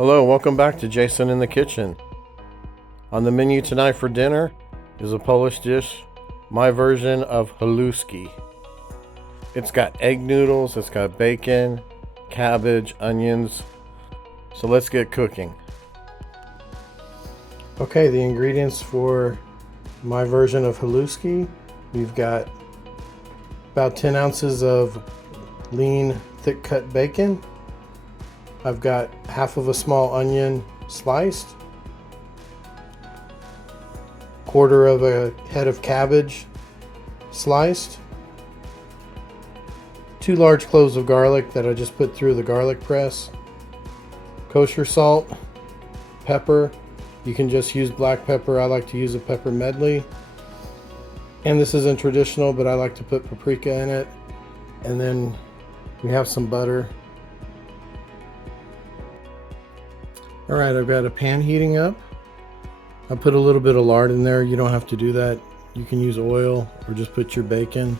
Hello, welcome back to Jason in the Kitchen. On the menu tonight for dinner is a Polish dish, my version of Haluski. It's got egg noodles, it's got bacon, cabbage, onions. So let's get cooking. Okay, the ingredients for my version of Haluski. We've got about 10 ounces of lean, thick cut bacon. I've got half of a small onion sliced, quarter of a head of cabbage sliced, 2 large cloves of garlic that I just put through the garlic press, kosher salt, pepper. You can just use black pepper. I like to use a pepper medley. And this isn't traditional, but I like to put paprika in it. And then we have some butter. All right, I've got a pan heating up. I put a little bit of lard in there. You don't have to do that. You can use oil or just put your bacon.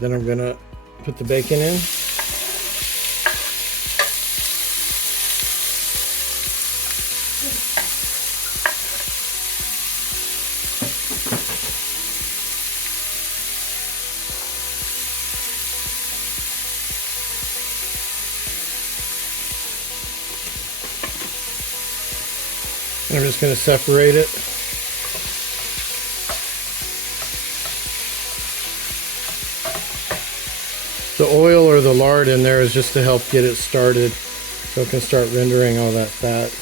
Then I'm gonna put the bacon in. I'm just going to separate it. The oil or the lard in there is just to help get it started so it can start rendering all that fat.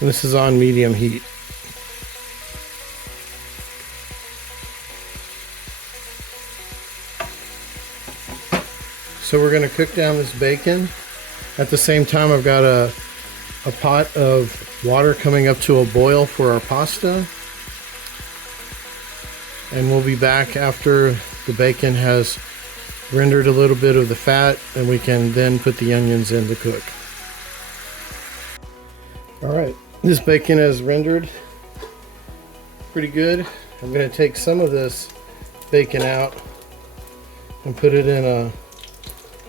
And this is on medium heat. So we're going to cook down this bacon. At the same time, I've got a pot of water coming up to a boil for our pasta. And we'll be back after the bacon has rendered a little bit of the fat, and we can then put the onions in to cook. All right, this bacon is rendered pretty good. I'm going to take some of this bacon out and put it in a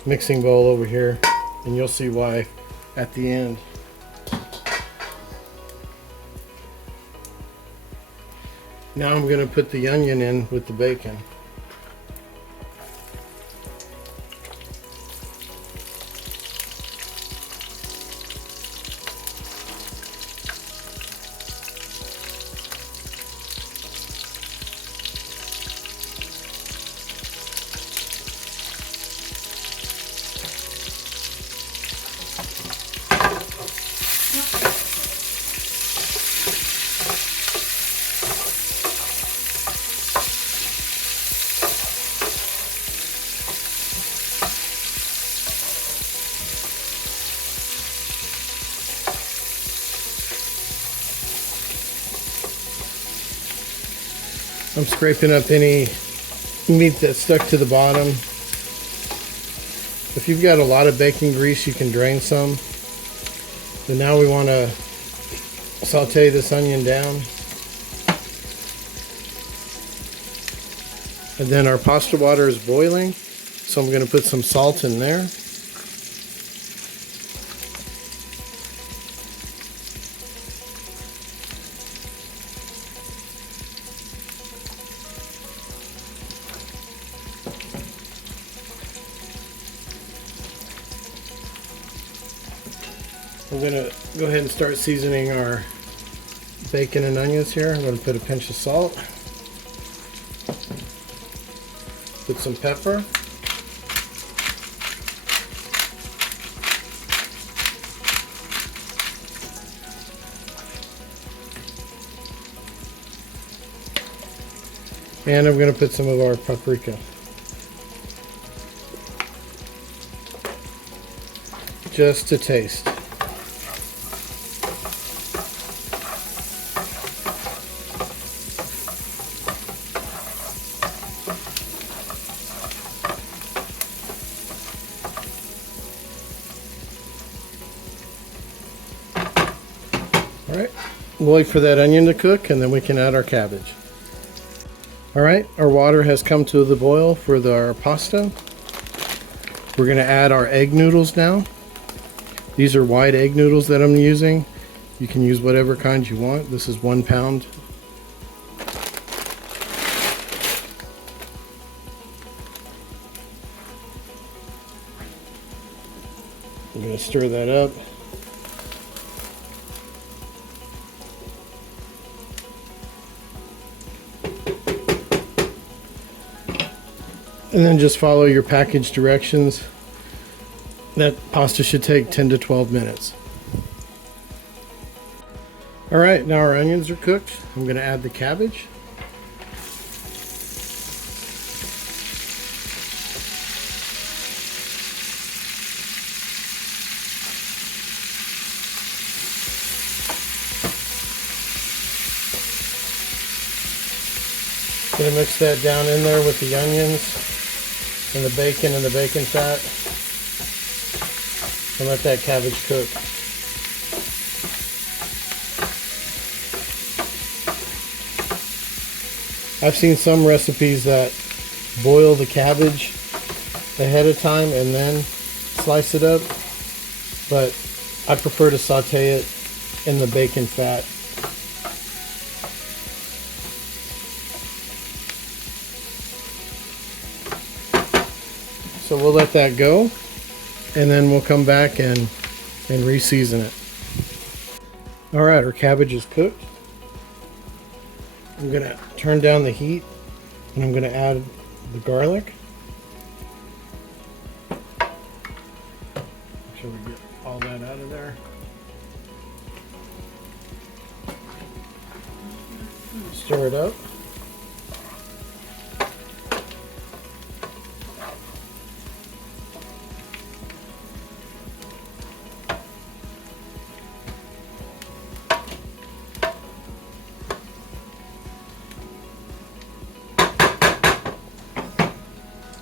mixing bowl over here, and you'll see why at the end. Now I'm going to put the onion in with the bacon. I'm scraping up any meat that stuck to the bottom. If you've got a lot of bacon grease, you can drain some. But now we want to saute this onion down. And then our pasta water is boiling, so I'm going to put some salt in there. I'm going to go ahead and start seasoning our bacon and onions here. I'm going to put a pinch of salt, put some pepper, and I'm going to put some of our paprika. Just to taste. Alright, we'll wait for that onion to cook and then we can add our cabbage. Alright, our water has come to the boil for our pasta. We're going to add our egg noodles now. These are white egg noodles that I'm using. You can use whatever kind you want. This is 1 pound. I'm going to stir that up. And then just follow your package directions. That pasta should take 10 to 12 minutes. Alright, now our onions are cooked. I'm going to add the cabbage. Going to mix that down in there with the onions and the bacon fat, and let that cabbage cook. I've seen some recipes that boil the cabbage ahead of time and then slice it up, but I prefer to saute it in the bacon fat. So we'll let that go, and then we'll come back and re-season it. Alright, our cabbage is cooked. I'm going to turn down the heat, and I'm going to add the garlic. Make sure we get all that out of there. Stir it up.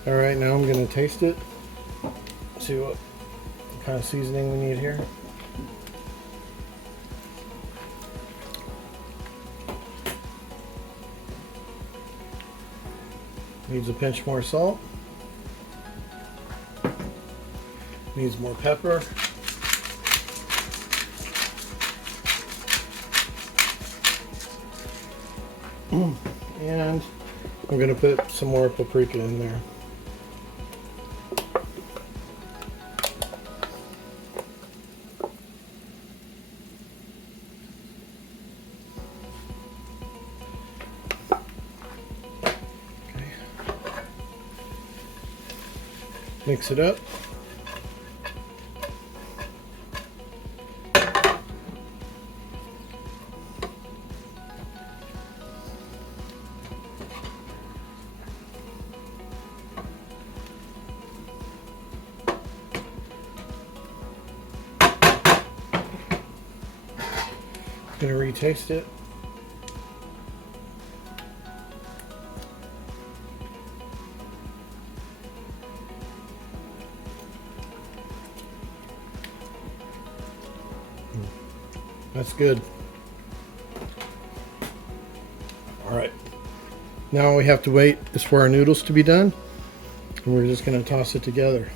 Alright, now I'm going to taste it. See what kind of seasoning we need here. Needs a pinch more salt. Needs more pepper. And I'm going to put some more paprika in there. Mix it up. Gonna retaste it. That's good. All right. Now all we have to wait is for our noodles to be done, and we're just going to toss it together.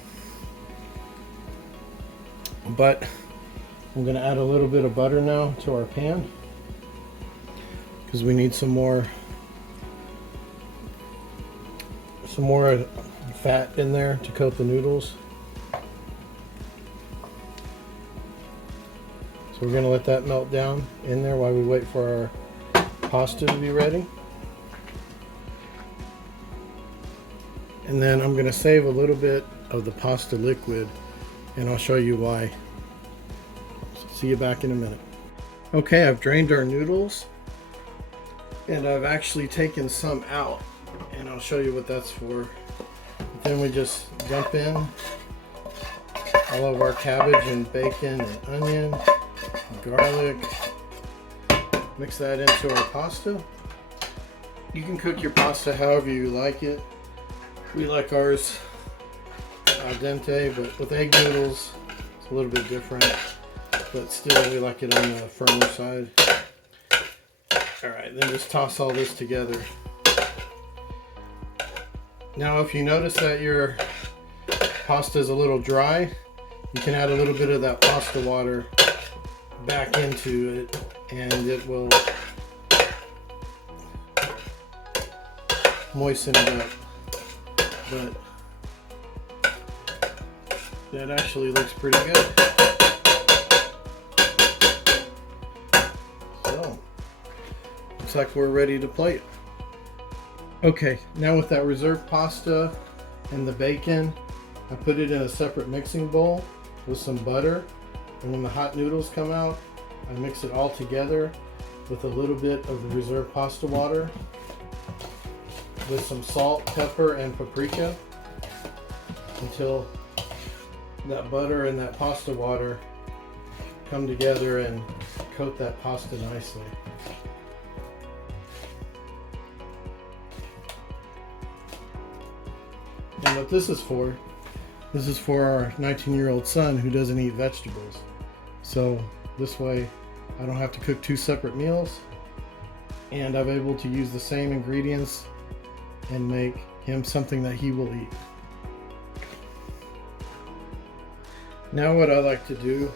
But I'm going to add a little bit of butter now to our pan because we need some more fat in there to coat the noodles. So we're going to let that melt down in there while we wait for our pasta to be ready. And then I'm going to save a little bit of the pasta liquid, and I'll show you why. See you back in a minute. Okay, I've drained our noodles, and I've actually taken some out, and I'll show you what that's for. Then we just dump in all of our cabbage and bacon and onion, garlic, mix that into our pasta. You can cook your pasta however you like it. We like ours al dente, but with egg noodles it's a little bit different. but still we like it on the firmer side. Alright, then just toss all this together. Now if you notice that your pasta is a little dry, you can add a little bit of that pasta water back into it and it will moisten it up. But that actually looks pretty good. So, looks like we're ready to plate. Okay, now with that reserved pasta and the bacon, I put it in a separate mixing bowl with some butter, and when the hot noodles come out, I mix it all together with a little bit of the reserved pasta water with some salt, pepper, and paprika until that butter and that pasta water come together and coat that pasta nicely. And what this is for our 19-year-old son who doesn't eat vegetables. So this way I don't have to cook two separate meals, and I'm able to use the same ingredients and make him something that he will eat. Now what I like to do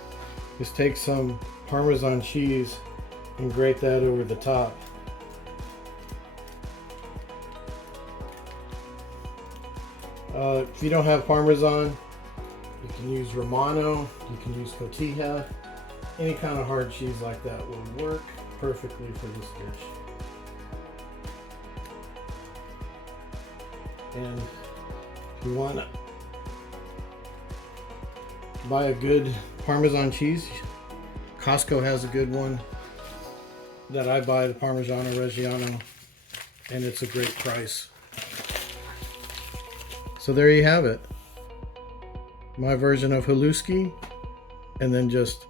is take some Parmesan cheese and grate that over the top. If you don't have Parmesan, you can use Romano, you can use cotija. Any kind of hard cheese like that will work perfectly for this dish. And if you want to buy a good Parmesan cheese, Costco has a good one that I buy, the Parmigiano Reggiano, and it's a great price. So there you have it. My version of Haluski, and then just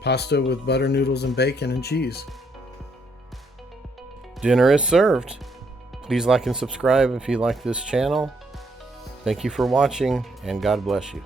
pasta with butter, noodles, and bacon and cheese. Dinner is served. Please like and subscribe if you like this channel. Thank you for watching, and God bless you.